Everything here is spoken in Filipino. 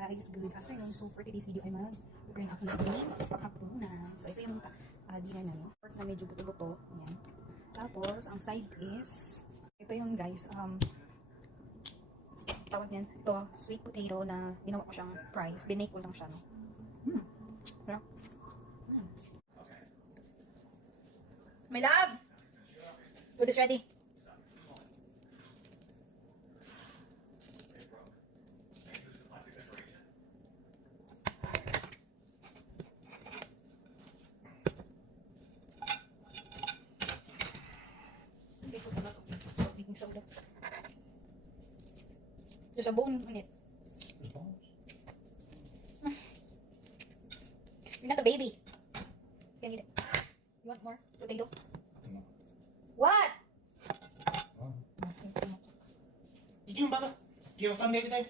guys, good afternoon. So for today's video ay mag-prepare na ako ng aming panghapunan. So ito yung dinner na, no? Pork na medyo buto-buto. Ayan. Tapos ang side is, ito yung guys, tawag niyan, ito, sweet potato na ginawa ko siyang fries. Binake ko lang siya, no? Sarap. My love! Food is ready. So, baking soda. There's a bone on it. There's bones. You're not a baby. You can eat it. You want more potato? No. What? Oh. Simple mo. Did you, Baba? Do you have fun day today?